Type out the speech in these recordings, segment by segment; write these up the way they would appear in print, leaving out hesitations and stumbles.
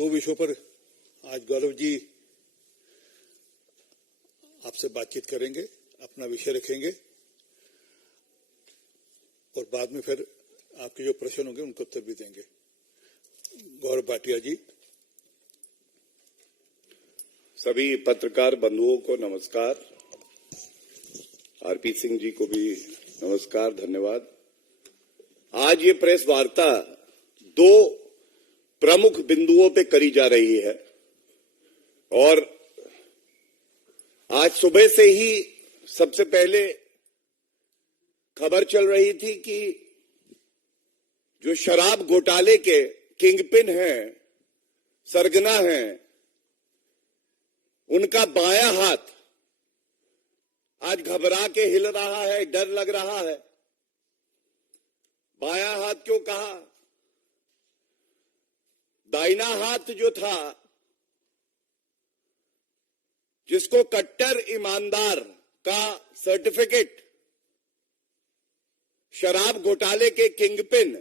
दो विषयों पर आज गौरव जी आपसे बातचीत करेंगे, अपना विषय रखेंगे और बाद में फिर आपके जो प्रश्न होंगे उनको उत्तर भी देंगे। गौरव भाटिया जी। सभी पत्रकार बंधुओं को नमस्कार। आरपी सिंह जी को भी नमस्कार, धन्यवाद। आज ये प्रेस वार्ता दो प्रमुख बिंदुओं पे करी जा रही है और आज सुबह से ही सबसे पहले खबर चल रही थी कि जो शराब घोटाले के किंगपिन हैं, सरगना हैं, उनका बायां हाथ आज घबरा के हिल रहा है, डर लग रहा है। बायां हाथ क्यों कहा? दाहिना हाथ जो था, जिसको कट्टर ईमानदार का सर्टिफिकेट शराब घोटाले के किंगपिन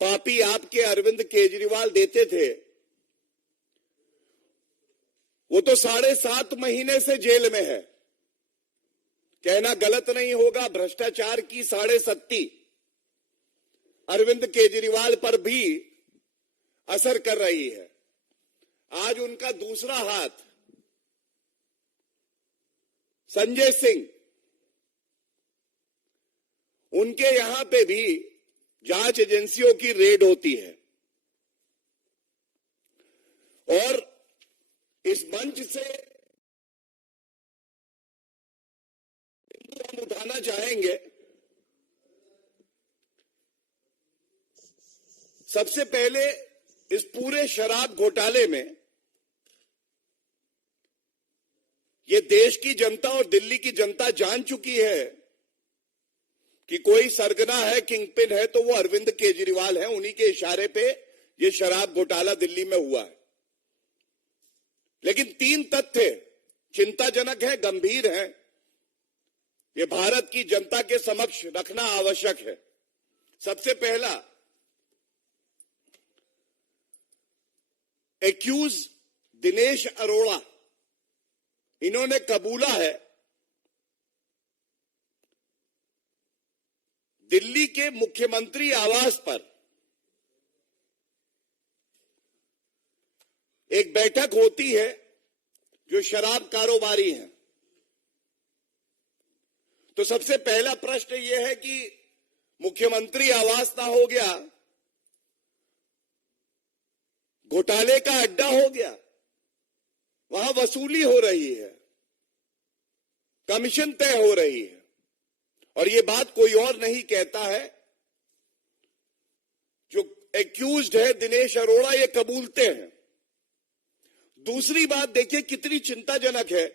पापी आपके अरविंद केजरीवाल देते थे, वो तो 7.5 महीने से जेल में है। कहना गलत नहीं होगा, भ्रष्टाचार की 7.5 अरविंद केजरीवाल पर भी असर कर रही है। आज उनका दूसरा हाथ संजय सिंह, उनके यहां पे भी जांच एजेंसियों की रेड होती है और इस मंच से हम उठाना चाहेंगे। सबसे पहले इस पूरे शराब घोटाले में ये देश की जनता और दिल्ली की जनता जान चुकी है कि कोई सरगना है, किंगपिन है तो वो अरविंद केजरीवाल है। उन्हीं के इशारे पे ये शराब घोटाला दिल्ली में हुआ है। लेकिन 3 तथ्य चिंताजनक है, गंभीर है, ये भारत की जनता के समक्ष रखना आवश्यक है। सबसे पहला, एक्यूज दिनेश अरोड़ा, इन्होंने कबूला है दिल्ली के मुख्यमंत्री आवास पर एक बैठक होती है जो शराब कारोबारी हैं। तो सबसे पहला प्रश्न यह है कि मुख्यमंत्री आवास ना हो गया, घोटाले का अड्डा हो गया, वहां वसूली हो रही है, कमीशन तय हो रही है। और ये बात कोई और नहीं कहता है, जो एक्यूज्ड है दिनेश अरोड़ा, ये कबूलते हैं। दूसरी बात देखिए कितनी चिंताजनक है।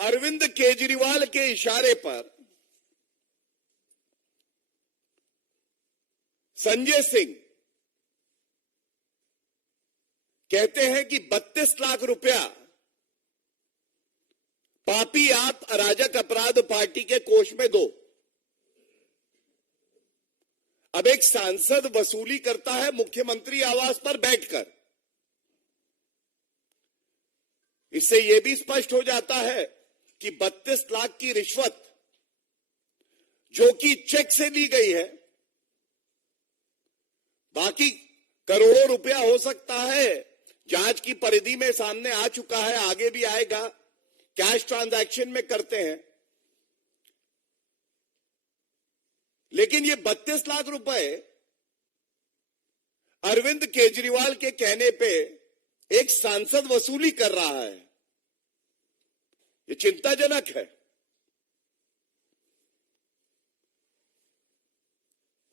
अरविंद केजरीवाल के इशारे पर संजय सिंह कहते हैं कि 32 लाख रुपया पापी आप अराजक अपराध पार्टी के कोष में दो। अब एक सांसद वसूली करता है मुख्यमंत्री आवास पर बैठकर। इससे यह भी स्पष्ट हो जाता है कि 32 लाख की रिश्वत जो कि चेक से ली गई है, बाकी करोड़ों रुपया हो सकता है, जांच की परिधि में सामने आ चुका है, आगे भी आएगा, कैश ट्रांजैक्शन में करते हैं। लेकिन ये 32 लाख रुपए अरविंद केजरीवाल के कहने पे एक सांसद वसूली कर रहा है। ये चिंताजनक है।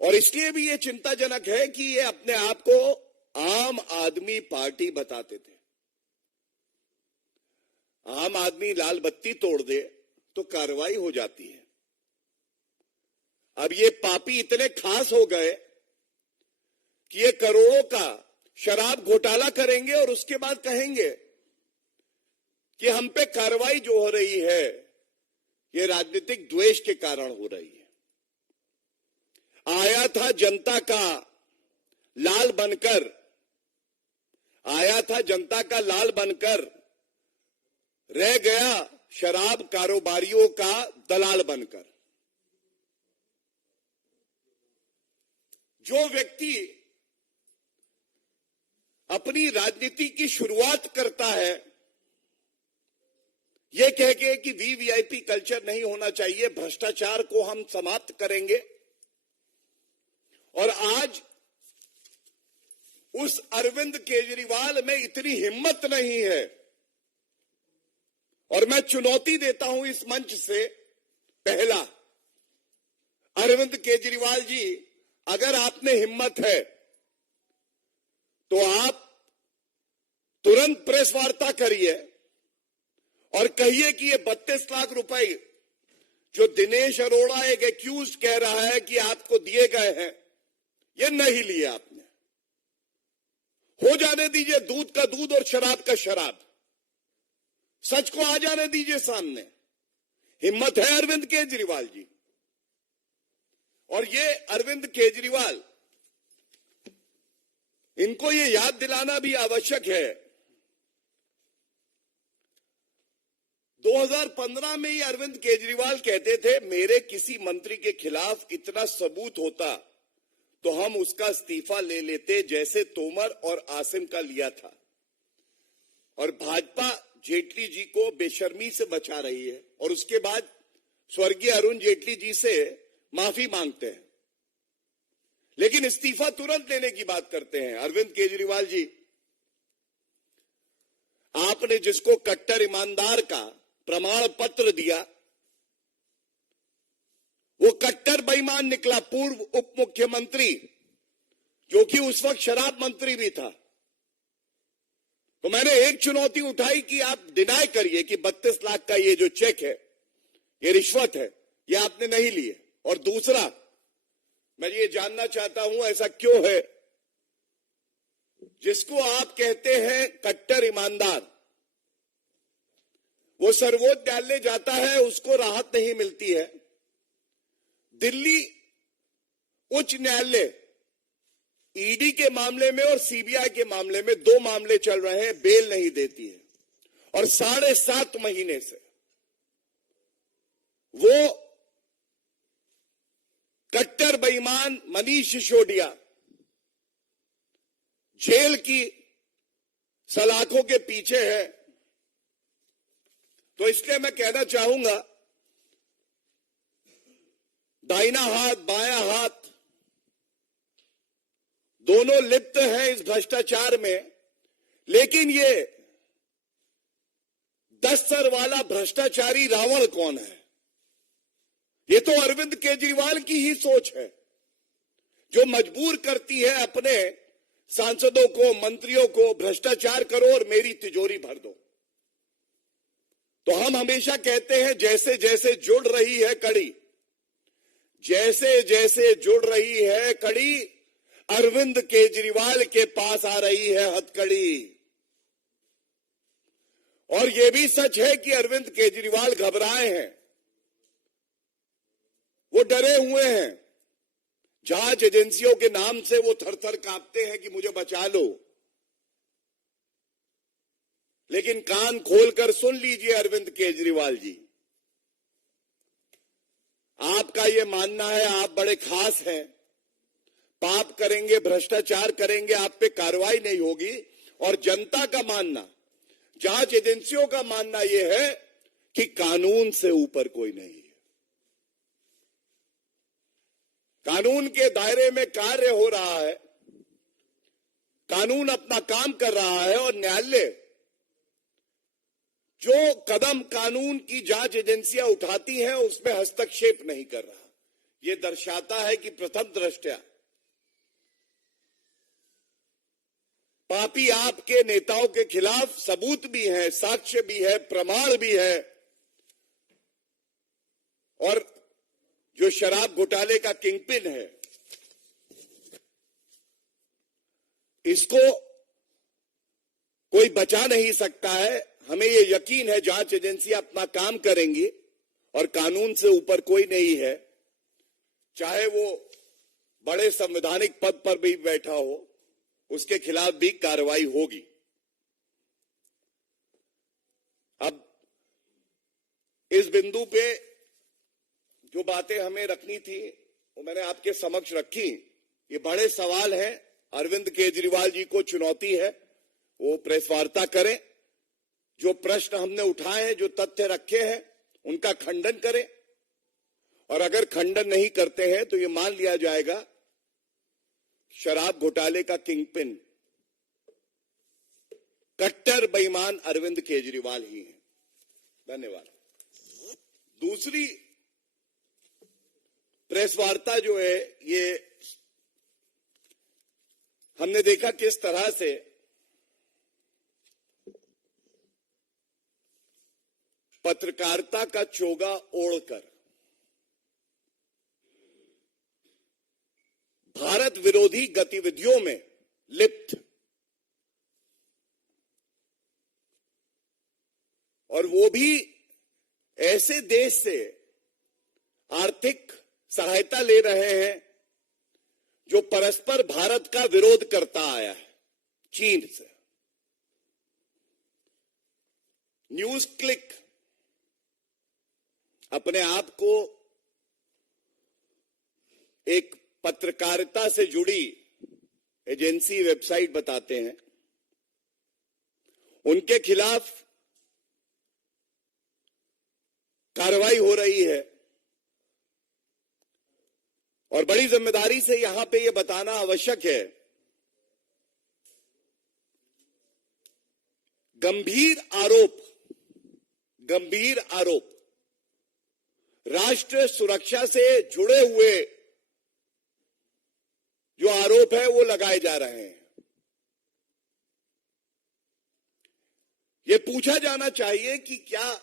और इसलिए भी ये चिंताजनक है कि ये अपने आप को आम आदमी पार्टी बताते थे। आम आदमी लाल बत्ती तोड़ दे तो कार्रवाई हो जाती है। अब ये पापी इतने खास हो गए कि ये करोड़ों का शराब घोटाला करेंगे और उसके बाद कहेंगे कि हम पे कार्रवाई जो हो रही है ये राजनीतिक द्वेष के कारण हो रही है। आया आया था जनता का लाल बनकर, आया था जनता का लाल बनकर, रह गया शराब कारोबारियों का दलाल बनकर। जो व्यक्ति अपनी राजनीति की शुरुआत करता है यह कह के कि वीवीआईपी कल्चर नहीं होना चाहिए, भ्रष्टाचार को हम समाप्त करेंगे, और आज उस अरविंद केजरीवाल में इतनी हिम्मत नहीं है, और मैं चुनौती देता हूं इस मंच से, पहला, अरविंद केजरीवाल जी, अगर आपने हिम्मत है तो आप तुरंत प्रेस वार्ता करिए और कहिए कि ये 32 लाख रुपए जो दिनेश अरोड़ा एक एक्यूज कह रहा है कि आपको दिए गए हैं, ये नहीं लिए आपने। हो जाने दीजिए दूध का दूध और शराब का शराब, सच को आ जाने दीजिए सामने। हिम्मत है अरविंद केजरीवाल जी। और ये अरविंद केजरीवाल, इनको ये याद दिलाना भी आवश्यक है, 2015 में ही अरविंद केजरीवाल कहते थे मेरे किसी मंत्री के खिलाफ इतना सबूत होता तो हम उसका इस्तीफा ले लेते, जैसे तोमर और आसिम का लिया था। और भाजपा जेटली जी को बेशर्मी से बचा रही है और उसके बाद स्वर्गीय अरुण जेटली जी से माफी मांगते हैं, लेकिन इस्तीफा तुरंत लेने की बात करते हैं। अरविंद केजरीवाल जी, आपने जिसको कट्टर ईमानदार का प्रमाण पत्र दिया वो कट्टर बेईमान निकला, पूर्व उप मुख्यमंत्री, जो कि उस वक्त शराब मंत्री भी था। तो मैंने एक चुनौती उठाई कि आप डिनाई करिए कि 32 लाख का ये जो चेक है ये रिश्वत है, ये आपने नहीं लिए। और दूसरा, मैं ये जानना चाहता हूं ऐसा क्यों है जिसको आप कहते हैं कट्टर ईमानदार, वो सर्वोच्च न्यायालय जाता है, उसको राहत नहीं मिलती है। दिल्ली उच्च न्यायालय ईडी के मामले में और सीबीआई के मामले में 2 मामले चल रहे हैं, बेल नहीं देती है। और 7.5 महीने से वो कट्टर बेईमान मनीष सिसोदिया जेल की सलाखों के पीछे है। तो इसलिए मैं कहना चाहूंगा, दाहिना हाथ बायां हाथ दोनों लिप्त हैं इस भ्रष्टाचार में, लेकिन ये 10 सर वाला भ्रष्टाचारी रावण कौन है? ये तो अरविंद केजरीवाल की ही सोच है, जो मजबूर करती है अपने सांसदों को, मंत्रियों को, भ्रष्टाचार करो और मेरी तिजोरी भर दो। तो हम हमेशा कहते हैं जैसे जैसे जुड़ रही है कड़ी, जैसे जैसे जुड़ रही है कड़ी, अरविंद केजरीवाल के पास आ रही है हथकड़ी। और यह भी सच है कि अरविंद केजरीवाल घबराए हैं, वो डरे हुए हैं। जांच एजेंसियों के नाम से वो थर-थर कांपते हैं कि मुझे बचा लो। लेकिन कान खोलकर सुन लीजिए अरविंद केजरीवाल जी, आपका ये मानना है आप बड़े खास हैं, पाप करेंगे, भ्रष्टाचार करेंगे, आप पे कार्रवाई नहीं होगी। और जनता का मानना, जांच एजेंसियों का मानना यह है कि कानून से ऊपर कोई नहीं है। कानून के दायरे में कार्य हो रहा है, कानून अपना काम कर रहा है, और न्यायालय जो कदम कानून की जांच एजेंसियां उठाती हैं उसमें हस्तक्षेप नहीं कर रहा। यह दर्शाता है कि प्रथम दृष्टया पापी आपके नेताओं के खिलाफ सबूत भी है, साक्ष्य भी है, प्रमाण भी है। और जो शराब घोटाले का किंगपिन है, इसको कोई बचा नहीं सकता है। हमें ये यकीन है जांच एजेंसियां अपना काम करेंगी और कानून से ऊपर कोई नहीं है, चाहे वो बड़े संवैधानिक पद पर भी बैठा हो, उसके खिलाफ भी कार्रवाई होगी। अब इस बिंदु पे जो बातें हमें रखनी थी वो मैंने आपके समक्ष रखी। ये बड़े सवाल हैं, अरविंद केजरीवाल जी को चुनौती है, वो प्रेस वार्ता करें, जो प्रश्न हमने उठाए हैं, जो तथ्य रखे हैं, उनका खंडन करें, और अगर खंडन नहीं करते हैं तो ये मान लिया जाएगा शराब घोटाले का किंगपिन कट्टर बेईमान अरविंद केजरीवाल ही है। धन्यवाद। दूसरी प्रेस वार्ता जो है, ये हमने देखा किस तरह से पत्रकारिता का चोगा ओढ़कर भारत विरोधी गतिविधियों में लिप्त, और वो भी ऐसे देश से आर्थिक सहायता ले रहे हैं जो परस्पर भारत का विरोध करता आया है, चीन से। न्यूज क्लिक अपने आप को एक पत्रकारिता से जुड़ी एजेंसी, वेबसाइट बताते हैं। उनके खिलाफ कार्रवाई हो रही है, और बड़ी जिम्मेदारी से यहां पे यह बताना आवश्यक है, गंभीर आरोप राष्ट्र सुरक्षा से जुड़े हुए जो आरोप है वो लगाए जा रहे हैं। ये पूछा जाना चाहिए कि क्या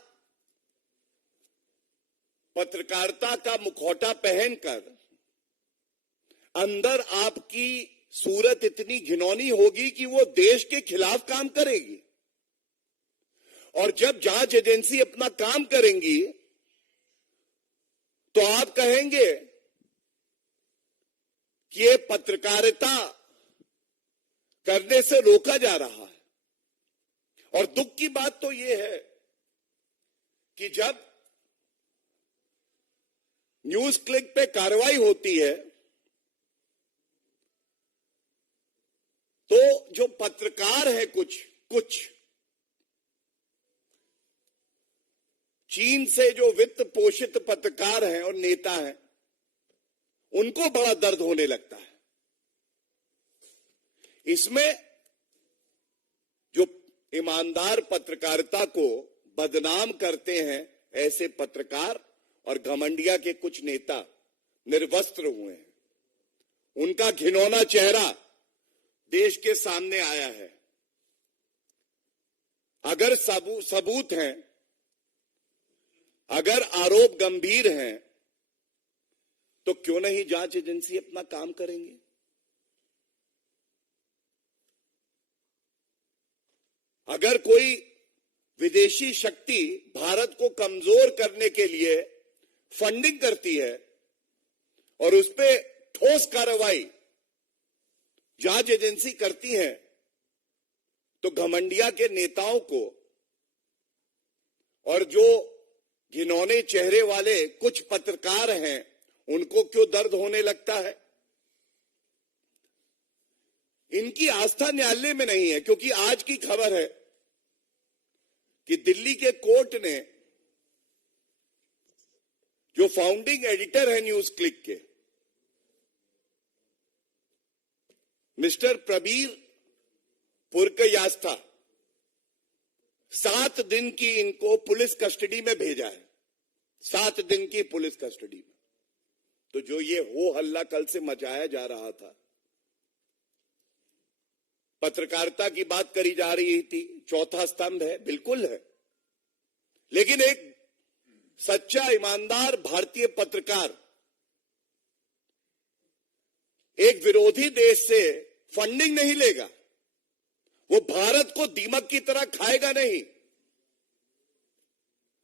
पत्रकारिता का मुखौटा पहनकर अंदर आपकी सूरत इतनी घिनौनी होगी कि वो देश के खिलाफ काम करेगी, और जब जांच एजेंसी अपना काम करेंगी तो आप कहेंगे कि ये पत्रकारिता करने से रोका जा रहा है। और दुख की बात तो ये है कि जब न्यूज क्लिक पे कार्रवाई होती है तो जो पत्रकार है, कुछ चीन से जो वित्त पोषित पत्रकार हैं और नेता हैं, उनको बड़ा दर्द होने लगता है। इसमें जो ईमानदार पत्रकारिता को बदनाम करते हैं ऐसे पत्रकार और घमंडिया के कुछ नेता निर्वस्त्र हुए हैं। उनका घिनौना चेहरा देश के सामने आया है। अगर सबूत हैं, अगर आरोप गंभीर हैं, तो क्यों नहीं जांच एजेंसी अपना काम करेंगे? अगर कोई विदेशी शक्ति भारत को कमजोर करने के लिए फंडिंग करती है और उस पर ठोस कार्रवाई जांच एजेंसी करती है, तो घमंडिया के नेताओं को और जो घिनौने चेहरे वाले कुछ पत्रकार हैं उनको क्यों दर्द होने लगता है? इनकी आस्था न्यायालय में नहीं है, क्योंकि आज की खबर है कि दिल्ली के कोर्ट ने जो फाउंडिंग एडिटर है न्यूज क्लिक के, मिस्टर प्रबीर पुरकयास्था, 7 दिन की इनको पुलिस कस्टडी में भेजा है। 7 दिन की पुलिस कस्टडी में। तो जो ये हो हल्ला कल से मचाया जा रहा था, पत्रकारिता की बात करी जा रही थी, चौथा स्तंभ है, बिल्कुल है, लेकिन एक सच्चा ईमानदार भारतीय पत्रकार एक विरोधी देश से फंडिंग नहीं लेगा, वो भारत को दीमक की तरह खाएगा नहीं।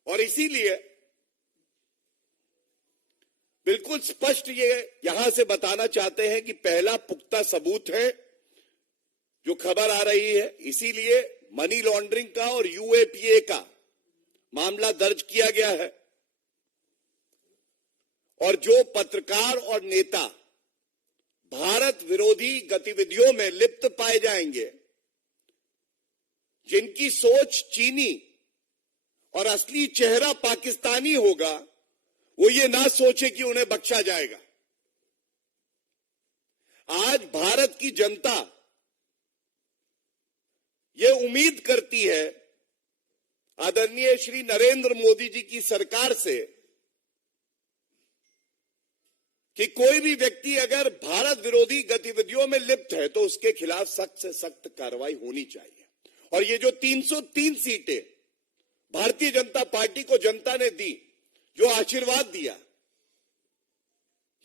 और इसीलिए बिल्कुल स्पष्ट ये यहां से बताना चाहते हैं कि पहला पुख्ता सबूत है जो खबर आ रही है, इसीलिए मनी लॉन्ड्रिंग का और यूएपीए का मामला दर्ज किया गया है। और जो पत्रकार और नेता भारत विरोधी गतिविधियों में लिप्त पाए जाएंगे, जिनकी सोच चीनी और असली चेहरा पाकिस्तानी होगा, वो ये ना सोचे कि उन्हें बख्शा जाएगा। आज भारत की जनता ये उम्मीद करती है आदरणीय श्री नरेंद्र मोदी जी की सरकार से कि कोई भी व्यक्ति अगर भारत विरोधी गतिविधियों में लिप्त है तो उसके खिलाफ सख्त से सख्त कार्रवाई होनी चाहिए। और ये जो 303 सीटें भारतीय जनता पार्टी को जनता ने दी, जो आशीर्वाद दिया,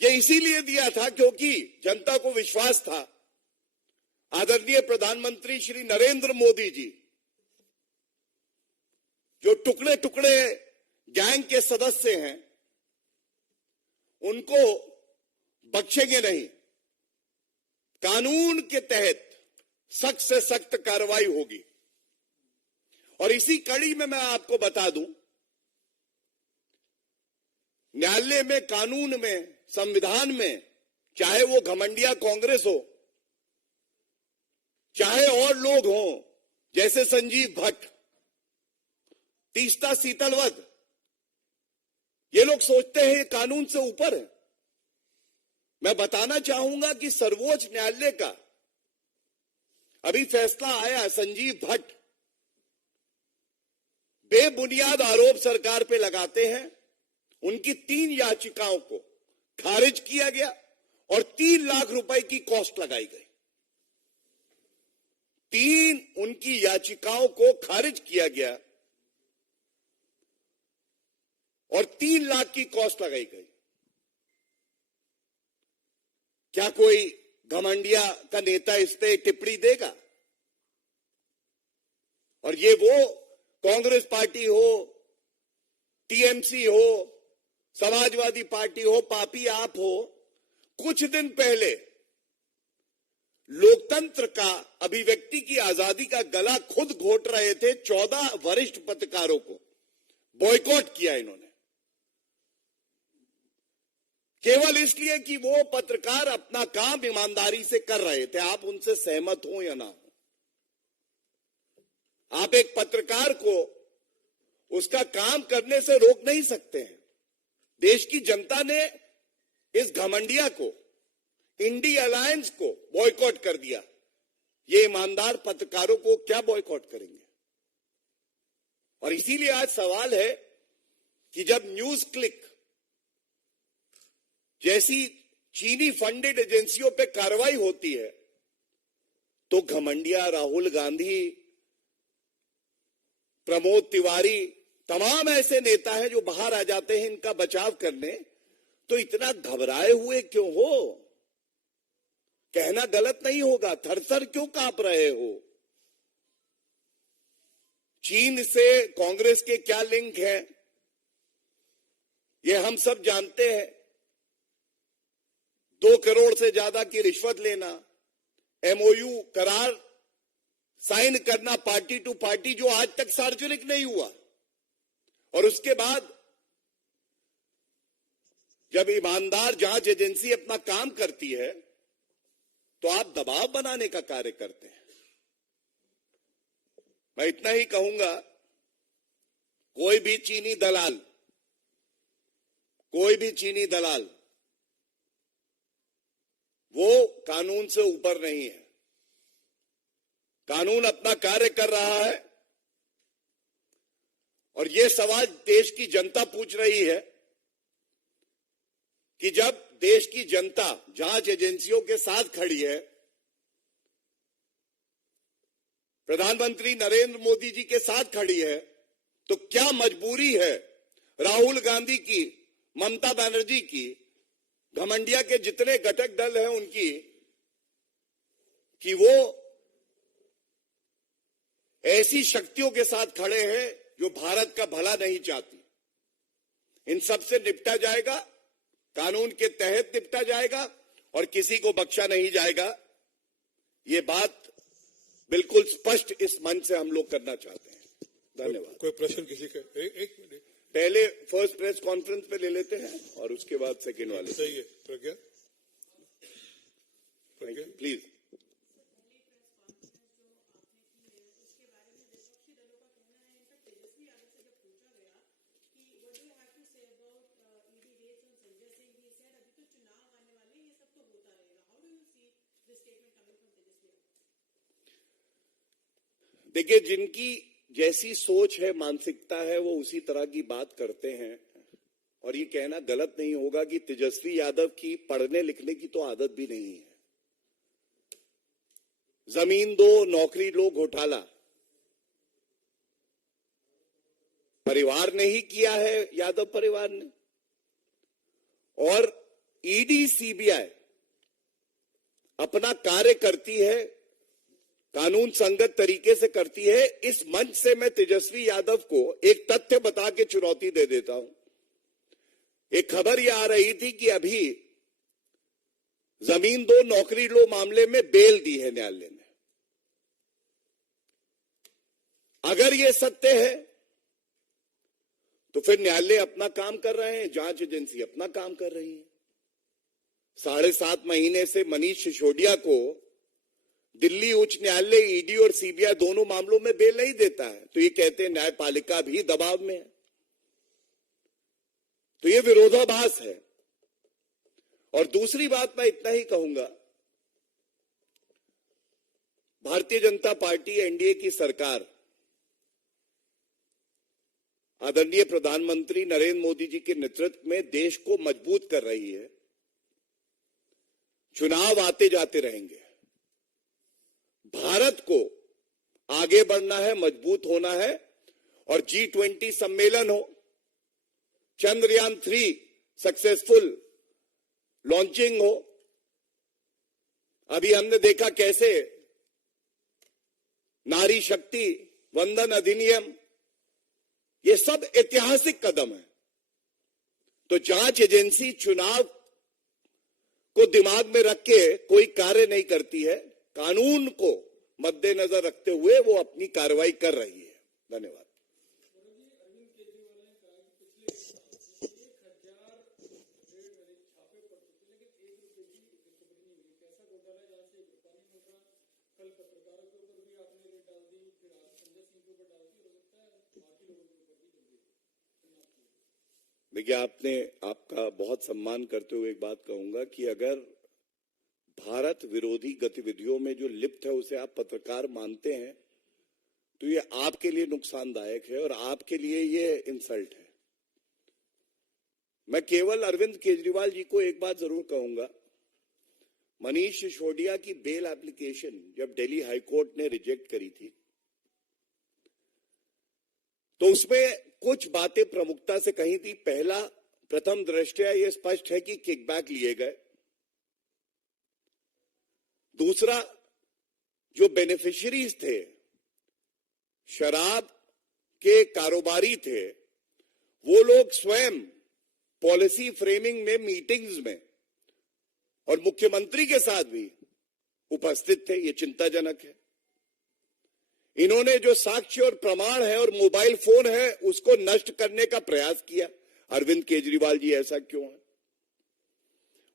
ये इसीलिए दिया था क्योंकि जनता को विश्वास था आदरणीय प्रधानमंत्री श्री नरेंद्र मोदी जी, जो टुकड़े टुकड़े गैंग के सदस्य हैं, उनको बख्शेंगे नहीं। कानून के तहत सख्त से सख्त कार्रवाई होगी। और इसी कड़ी में मैं आपको बता दूं, न्यायालय में, कानून में, संविधान में, चाहे वो घमंडिया कांग्रेस हो, चाहे और लोग हों जैसे संजीव भट्ट, तीस्ता सीतलवत, ये लोग सोचते हैं ये कानून से ऊपर है। मैं बताना चाहूंगा कि सर्वोच्च न्यायालय का अभी फैसला आया, संजीव भट्ट बेबुनियाद आरोप सरकार पे लगाते हैं, उनकी 3 याचिकाओं को खारिज किया गया और 3 लाख रुपए की कॉस्ट लगाई गई। 3 उनकी याचिकाओं को खारिज किया गया और 3 लाख की कॉस्ट लगाई गई। क्या कोई घमंडिया का नेता इस पे टिप्पणी देगा? और ये वो कांग्रेस पार्टी हो, टीएमसी हो, समाजवादी पार्टी हो, पापी आप हो, कुछ दिन पहले लोकतंत्र का, अभिव्यक्ति की आजादी का गला खुद घोट रहे थे 14 वरिष्ठ पत्रकारों को बॉयकॉट किया इन्होंने, केवल इसलिए कि वो पत्रकार अपना काम ईमानदारी से कर रहे थे। आप उनसे सहमत हो या ना हो, आप एक पत्रकार को उसका काम करने से रोक नहीं सकते हैं। देश की जनता ने इस घमंडिया को, इंडी अलायंस को बॉयकॉट कर दिया। ये ईमानदार पत्रकारों को क्या बॉयकॉट करेंगे? और इसीलिए आज सवाल है कि जब न्यूज क्लिक जैसी चीनी फंडेड एजेंसियों पे कार्रवाई होती है तो घमंडिया, राहुल गांधी, प्रमोद तिवारी, तमाम ऐसे नेता हैं जो बाहर आ जाते हैं इनका बचाव करने। तो इतना घबराए हुए क्यों हो? कहना गलत नहीं होगा, थरथर क्यों कांप रहे हो? चीन से कांग्रेस के क्या लिंक है ये हम सब जानते हैं। 2 करोड़ से ज्यादा की रिश्वत लेना, एमओयू करार साइन करना पार्टी टू पार्टी, जो आज तक सार्वजनिक नहीं हुआ। और उसके बाद जब ईमानदार जांच एजेंसी अपना काम करती है तो आप दबाव बनाने का कार्य करते हैं। मैं इतना ही कहूंगा, कोई भी चीनी दलाल वो कानून से ऊपर नहीं है। कानून अपना कार्य कर रहा है। और ये सवाल देश की जनता पूछ रही है कि जब देश की जनता जांच एजेंसियों के साथ खड़ी है, प्रधानमंत्री नरेंद्र मोदी जी के साथ खड़ी है, तो क्या मजबूरी है राहुल गांधी की, ममता बनर्जी की, घमंडिया के जितने घटक दल हैं उनकी, कि वो ऐसी शक्तियों के साथ खड़े हैं जो भारत का भला नहीं चाहती। इन सब से निपटा जाएगा। कानून के तहत निपटा जाएगा और किसी को बख्शा नहीं जाएगा। ये बात बिल्कुल स्पष्ट इस मंच से हम लोग करना चाहते हैं। धन्यवाद। कोई प्रश्न किसी का? एक मिनट, पहले फर्स्ट प्रेस कॉन्फ्रेंस पे ले लेते हैं और उसके बाद सेकेंड वाले। सही है। प्रज्ञा, प्लीज। देखिए, जिनकी जैसी सोच है, मानसिकता है, वो उसी तरह की बात करते हैं। और ये कहना गलत नहीं होगा कि तेजस्वी यादव की पढ़ने लिखने की तो आदत भी नहीं है। जमीन दो नौकरी लो घोटाला परिवार ने ही किया है, यादव परिवार ने। और ईडी सीबीआई अपना कार्य करती है, कानून संगत तरीके से करती है। इस मंच से मैं तेजस्वी यादव को एक तथ्य बता के चुनौती दे देता हूं। एक खबर यह आ रही थी कि अभी जमीन दो नौकरी लो मामले में बेल दी है न्यायालय ने। अगर यह सत्य है तो फिर न्यायालय अपना काम कर रहे हैं, जांच एजेंसी अपना काम कर रही है। 7.5 महीने से मनीष सिसोदिया को दिल्ली उच्च न्यायालय ईडी और सीबीआई दोनों मामलों में बेल नहीं देता है, तो ये कहते हैं न्यायपालिका भी दबाव में है। तो ये विरोधाभास है। और दूसरी बात मैं इतना ही कहूंगा, भारतीय जनता पार्टी एनडीए की सरकार आदरणीय प्रधानमंत्री नरेंद्र मोदी जी के नेतृत्व में देश को मजबूत कर रही है। चुनाव आते जाते रहेंगे। भारत को आगे बढ़ना है, मजबूत होना है और G20 सम्मेलन हो, चंद्रयान 3 सक्सेसफुल लॉन्चिंग हो। अभी हमने देखा कैसे नारी शक्ति वंदन अधिनियम, ये सब ऐतिहासिक कदम है। तो जांच एजेंसी चुनाव को दिमाग में रख के कोई कार्य नहीं करती है, कानून को मद्देनजर रखते हुए वो अपनी कार्रवाई कर रही है। धन्यवाद। देखिए, आपका बहुत सम्मान करते हुए एक बात कहूंगा कि अगर भारत विरोधी गतिविधियों में जो लिप्त है उसे आप पत्रकार मानते हैं तो ये आपके लिए नुकसानदायक है और आपके लिए ये इंसल्ट है। मैं केवल अरविंद केजरीवाल जी को एक बात जरूर कहूंगा, मनीष सिसोदिया की बेल एप्लीकेशन जब दिल्ली हाईकोर्ट ने रिजेक्ट करी थी तो उसमें कुछ बातें प्रमुखता से कही थी। पहला, प्रथम दृष्टया यह स्पष्ट है कि किकबैक लिए गए। दूसरा, जो बेनिफिशियरीज थे, शराब के कारोबारी थे, वो लोग स्वयं पॉलिसी फ्रेमिंग में, मीटिंग्स में और मुख्यमंत्री के साथ भी उपस्थित थे। ये चिंताजनक है। इन्होंने जो साक्ष्य और प्रमाण है और मोबाइल फोन है उसको नष्ट करने का प्रयास किया। अरविंद केजरीवाल जी, ऐसा क्यों है?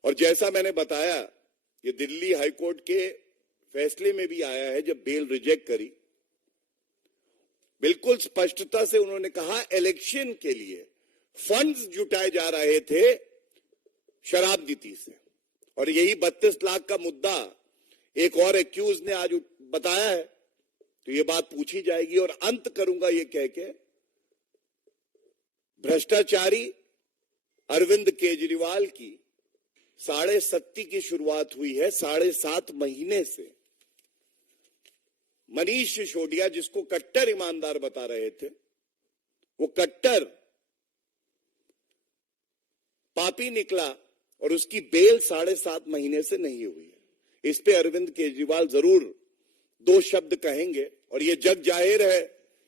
और जैसा मैंने बताया, ये दिल्ली हाईकोर्ट के फैसले में भी आया है, जब बेल रिजेक्ट करी, बिल्कुल स्पष्टता से उन्होंने कहा इलेक्शन के लिए फंड्स जुटाए जा रहे थे शराब नीति से। और यही 32 लाख का मुद्दा एक और एक्यूज ने आज बताया है, तो ये बात पूछी जाएगी। और अंत करूंगा ये कह के, भ्रष्टाचारी अरविंद केजरीवाल की 7.5 की शुरुआत हुई है। 7.5 महीने से मनीष सिसोदिया, जिसको कट्टर ईमानदार बता रहे थे, वो कट्टर पापी निकला और उसकी बेल 7.5 महीने से नहीं हुई है। इस पे अरविंद केजरीवाल जरूर 2 शब्द कहेंगे। और ये जग जाहिर है,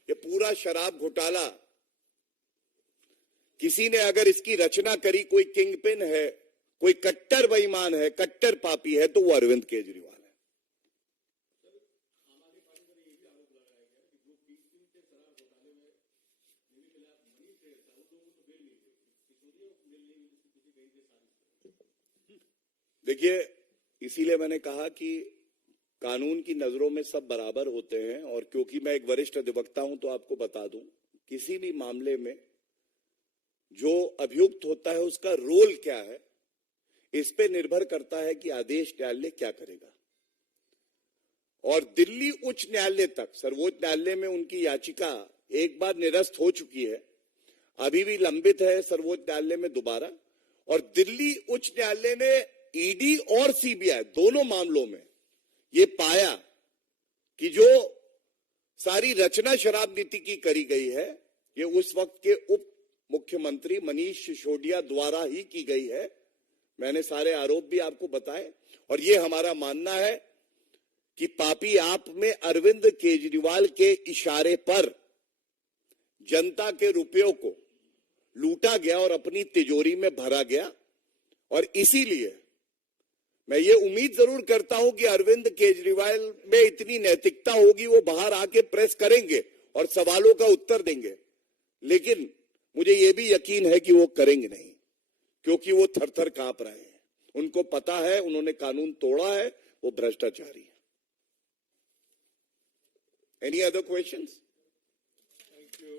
ये पूरा शराब घोटाला किसी ने अगर इसकी रचना करी, कोई किंग पिन है कोई कट्टर बेईमान है, कट्टर पापी है, तो वो अरविंद केजरीवाल है। देखिए, इसीलिए मैंने कहा कि कानून की नजरों में सब बराबर होते हैं, और क्योंकि मैं एक वरिष्ठ अधिवक्ता हूं तो आपको बता दूं, किसी भी मामले में जो अभियुक्त होता है उसका रोल क्या है, इस पे निर्भर करता है कि आदेश न्यायालय क्या करेगा। और दिल्ली उच्च न्यायालय तक, सर्वोच्च न्यायालय में उनकी याचिका एक बार निरस्त हो चुकी है, अभी भी लंबित है सर्वोच्च न्यायालय में दोबारा। और दिल्ली उच्च न्यायालय ने ईडी और सीबीआई दोनों मामलों में ये पाया कि जो सारी रचना शराब नीति की करी गई है, ये उस वक्त के उप मुख्यमंत्री मनीष सिसोदिया द्वारा ही की गई है। मैंने सारे आरोप भी आपको बताए, और ये हमारा मानना है कि पापी आप में अरविंद केजरीवाल के इशारे पर जनता के रुपयों को लूटा गया और अपनी तिजोरी में भरा गया। और इसीलिए मैं ये उम्मीद जरूर करता हूं कि अरविंद केजरीवाल में इतनी नैतिकता होगी, वो बाहर आके प्रेस करेंगे और सवालों का उत्तर देंगे, लेकिन मुझे ये भी यकीन है कि वो करेंगे नहीं, क्योंकि वो थर थर कांप रहे हैं। उनको पता है उन्होंने कानून तोड़ा है, वो भ्रष्टाचारी है। Any other questions? Thank you.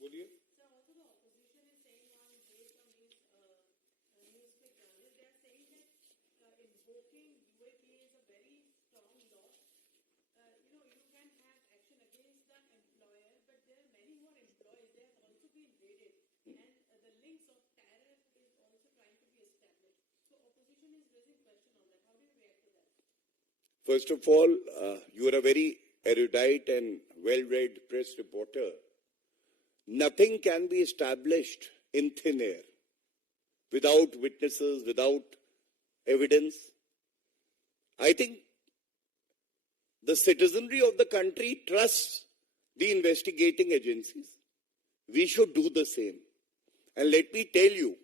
बोलिए। First of all, you are a very erudite and well-read press reporter. Nothing can be established in thin air without witnesses, without evidence. I think the citizenry of the country trusts the investigating agencies. We should do the same. And let me tell you,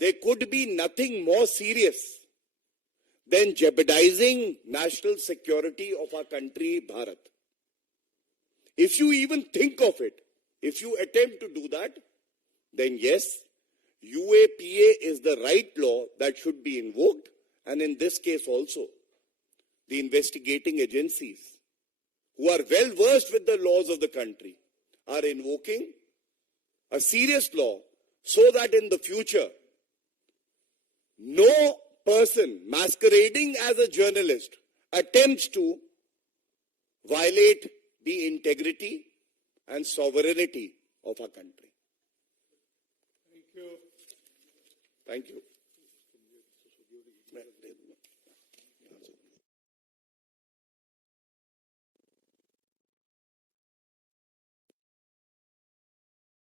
there could be nothing more serious than jeopardizing national security of our country, Bharat. If you even think of it, if you attempt to do that, then yes, UAPA is the right law that should be invoked, and in this case also, the investigating agencies, who are well versed with the laws of the country, are invoking a serious law so that in the future, no person masquerading as a journalist attempts to violate the integrity and sovereignty of our country. Thank you. Thank you.